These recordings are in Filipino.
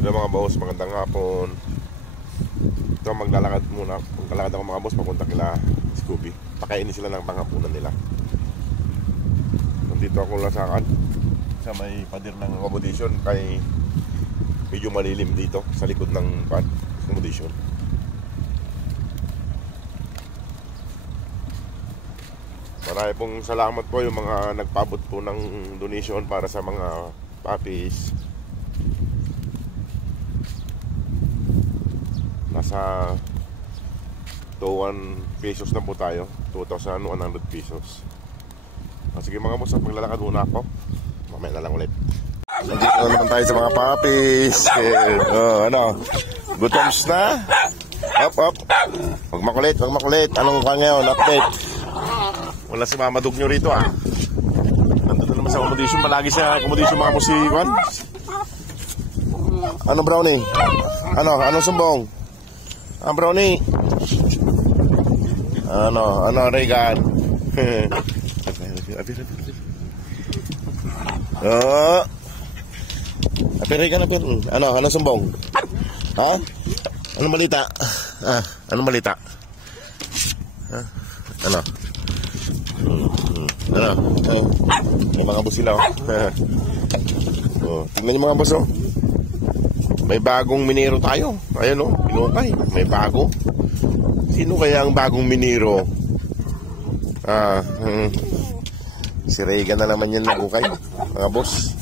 Hello mga boss, magandang hapon. Ito maglalakad muna. Maglalakad ako mga boss papunta kila Scooby. Pakainin sila ng panghapunan nila. Nandito ako lasakad sa may pader ng accommodation. Kay medyo malilim dito sa likod ng accommodation. Marami pong salamat po yung mga nagpabot po ng donation para sa mga puppies. Nasa 2,100 pesos na po tayo. 2,100 pesos. Sige mga boss, paglalakad muna ako. Mamaya na lang ulit. Nandito naman tayo sa mga puppies. Ano? Gutoms na? Up. Huwag makulit. Anong ka ngayon? Update. Wala si Mama Dog nyo rito nandito naman sa accommodation. Palagi sa accommodation mga boss si Juan. Ano brownie? Ano sumbong? Brownie. Ano Regan? Regan. Ano sumbong? Ha? Anong balita? Anong balita? Ano? May mga boss sila tingnan niyo mga boss may bagong minero tayo. Ayan pinukay. May bago. Sino kaya ang bagong minero? Si Regan na naman yan nagukay mga boss.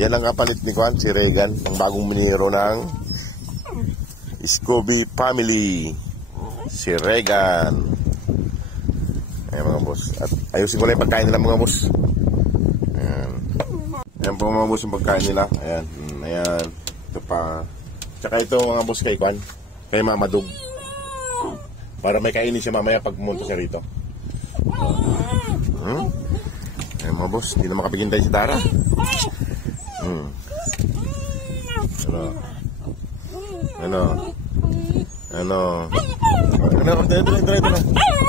Yan ang kapalit ni Juan, si Regan, ang bagong minero ng Scooby family. Si Regan. Ayan mga boss. At ayusin ko lang yung pagkain nila mga boss. Ayan po mga boss yung pagkain nila. Ayan. Ito pa. Tsaka ito mga boss kay Juan. Kay Mama Dog. Para may kainin siya mamaya pag pumunta siya rito. Ayan mga boss. Hindi na makapigintay si Dara. Ano.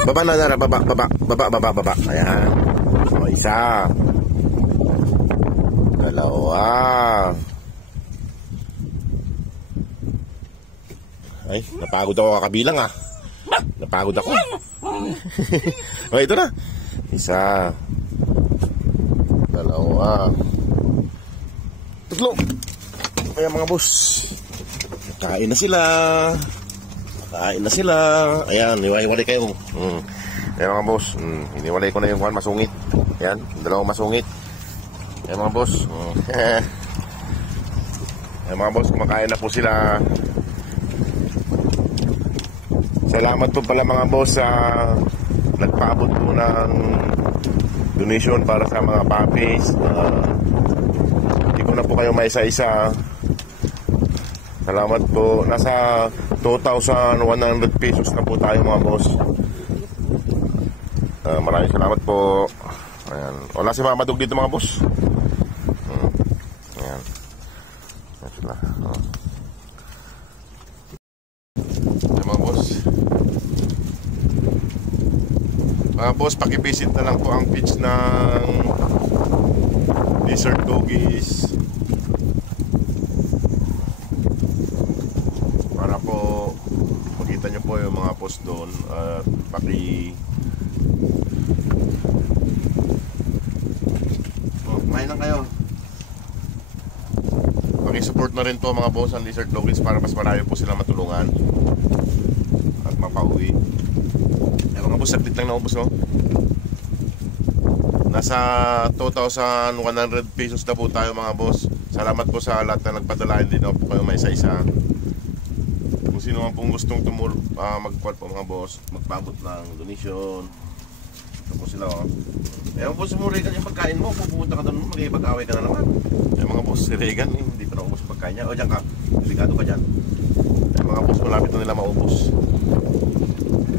Baba na Dara. Baba. Ayan. Isa. Dalawa. Ay, napagod ako kakabilang Napagod ako. Ito na. Isa. Dalawa. Tatlo. Ayan mga boss. Kain na sila. Ayan, iwalay kayo. Ayan mga boss. Iniwalay ko na yung Juan masungit. Ayan, dalawang masungit. Ayan mga boss. Ayan mga boss, kumakain na po sila. Salamat po pala mga boss sa nagpaabot po ng donation para sa mga puppies. Hindi ko na po kayo maisa-isa. Salamat po. Nasa 2,100 pesos na po tayo mga boss. Maraming salamat po. Ayan. Wala si Mama Dog dito mga boss. Ayan. Ayan sila. Ayan mga boss. Mga boss, pakivisit na lang po ang page ng Desert Doggies para po makita nyo po yung mga post doon at kumain lang kayo. Paki-support na rin po mga boss ang Desert Doggies para mas marami po sila matulungan at mapauwi. Mga boss, saglit lang naubos Nasa 2,100 pesos na po tayo mga boss. Salamat po sa lahat na nagpadala. Hindi na po kayo may isa-isa. Kung sino man pong gustong mag-call po mga boss, magpabot ng donation. Ito po sila Ewan po sumuli ka yung pagkain mo. Kung pumunta ka doon, mag-iipag-away ka na naman. Mga boss, si Regan hindi pa naubos yung pagkain niya. O dyan ka, delikado ka dyan. Mga boss, malapit na nila maubos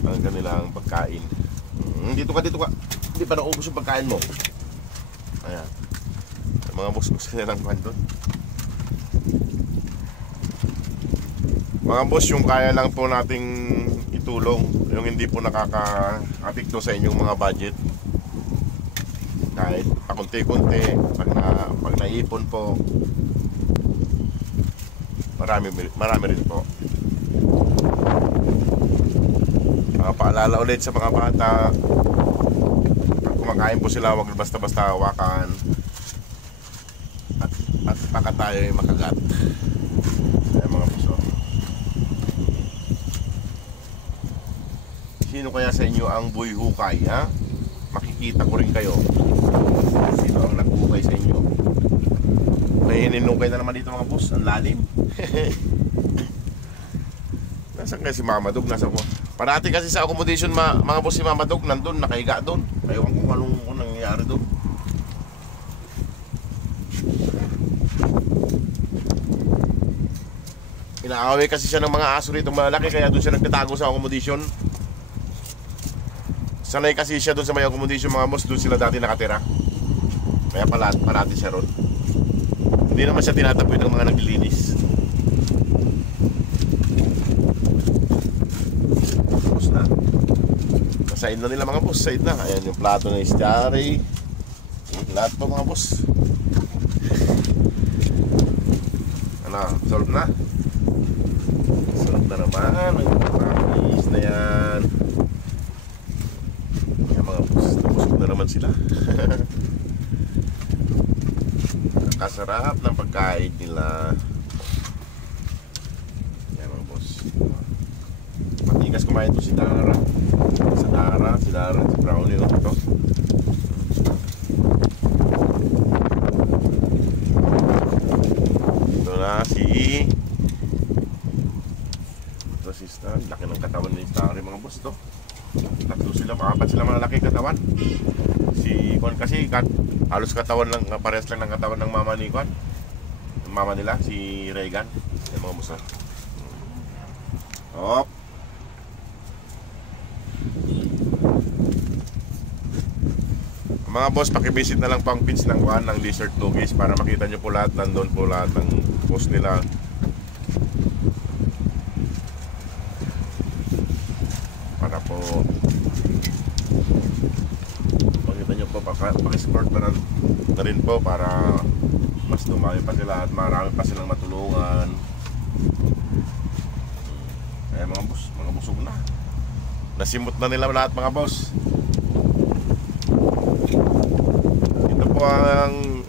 ang kanilang pagkain. Dito ka. Hindi pa naubos yung pagkain mo. Ayan. Mga boss, gusto nilang kuhan doon. Mga boss, yung kaya lang po nating itulong, yung hindi po nakaka-apekto sa inyong mga budget. Kahit pakunti-kunti, pag naipon po, marami rin po. Paalala ulit sa mga bata, pag kumakain po sila, huwag basta-basta hawakan at baka tayo ay makagat. Ayan mga puso. Sino kaya sa inyo ang buhay hukay, ha? Makikita ko rin kayo. Sino ang naghukay sa inyo? May hinukay na naman dito mga boss. Ang lalim. Nasaan kaya si Mama Dog? Nasa po. Parati kasi sa accommodation mga boss, si Mama Dog nandun, nakahiga doon. Ayaw kung anong nangyayari doon. Inaaway kasi siya ng mga aso rito malaki, kaya doon siya nagtatago sa accommodation. Sanay kasi siya doon sa may accommodation mga boss, doon sila dati nakatira. Kaya parati siya ron. Hindi naman siya tinataboy ng mga naglilinis. Tapos na. Side na nila mga boss, side na. Ayan yung plato ng Starry. Lahat po mga boss. Ano, solve na. Solve na naman. Ang practice na yan. Ayan mga boss, tapos na naman sila. Kasarap ng pagkain nila. Ayan mga boss. Matigas kumain ito si Dara. Si Brownie no? Ito. Ito na ito si Stan. Laki ng katawan ni Stan mga boss to. Tatlo sila, apat sila malalaki katawan. Si Kwan kasi halos katawan lang, parehas lang ng katawan ng mama ni Kwan. Yung mama nila, si Regan. Yung mga boss. Hop. Mga boss, pakivisit na lang po ang pins ng Kwan ng Desert Doggies para makita nyo po lahat. Nandun po lahat ng post nila. Para po makita nyo po, pakisupport na rin po para mas dumami pa sila at marami pa silang matulungan. Kaya mga boss, mga busog na. Nasimot na nila lahat mga boss. Ito po ang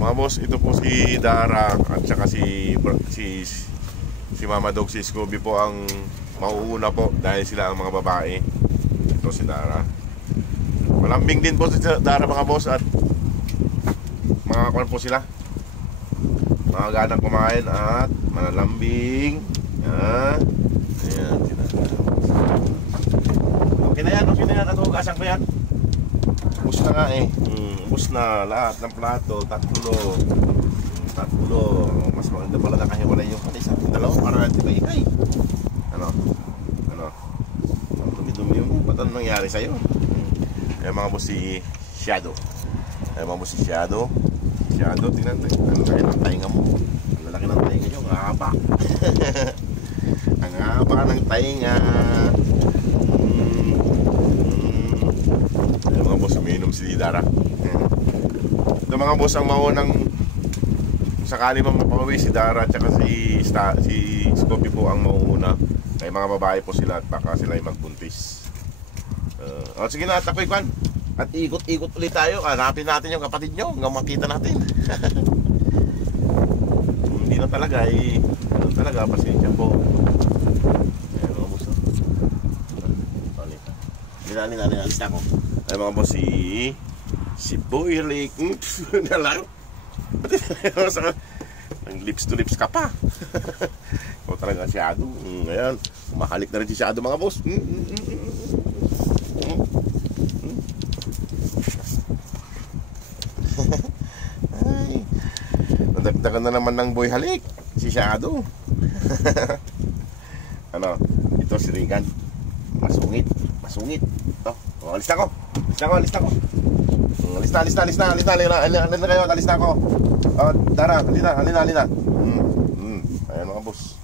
mga boss, ito po si Dara at saka si Mama Dog, si Scooby po ang mauuna po dahil sila ang mga babae. Ito si Dara. Malambing din po si Dara mga boss at mga kwan po sila. Mga ganang kumain at malalambing. Ayan. Okay na yan. At hugasan ko yan. Ubus na nga eh. Ubus na lahat ng plato. Tatlo. Mas maganda pala nakahiwalay yung isa. Dalawa para natin ikay. Ano? Dumi-dumi yung ba't ano nangyari sa'yo? Ayan mga boss si Shadow. Shadow, tingnan mo. Ang laki ng tainga mo. Ang laki ng tainga nyo. Ang haba. Ang haba ng tainga. Ayan mga boss, umiinom si Dara. Ito mga boss, ang maunang sakali mapapawi si Dara at saka si Scooby po ang mauuna. Kaya mga babae po sila at baka sila ay magbuntis. Sige na, at ako'y kwan. At ikot-ikot ulit tayo. Hanapin natin yung kapatid nyo hanggang makita natin. Hindi na talaga eh. Ano talaga, pasensya po. Ayan mga boss. Alis na ako. Ayan mga boss, si Boy Lake. Nalaro. Nang lips to lips ka pa. Ikaw talaga Shadow. Ayan, mahalik na rin si Shadow mga boss. Ay, nadagdagan na naman ng boy halik si Shadow. Ano, ito si Regan. Masungit. Ito, alis na ako. Alis na. Alis na ako. Tara, halina. Ayan mga boss.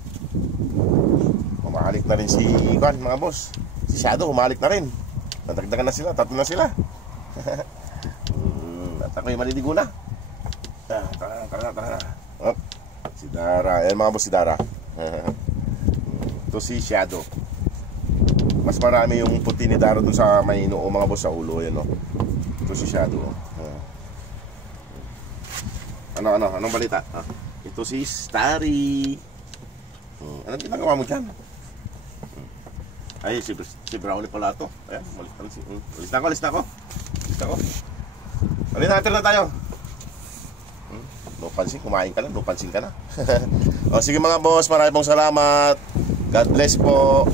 Humahalik na rin si Kwan mga boss. Si Shadow humahalik na rin. Nadagdagan na sila, tatlo na sila. At ako'y maliligo na. Tara. Si Dara. Ayan mga boss, si Dara. Ito si Shadow. Mas marami yung puti ni Dara dun sa may noo mga boss sa ulo. Ayan o. Ito si Shadow. Anong balita? Ito si Starry. Anong ginagawa mo dyan? Ay, si Brownie pala ito. Ayan, alis na ako. Halina, enter na tayo. No pansin, kumain ka na, no pansin ka na. O sige mga boss, maraming pong salamat. God bless po.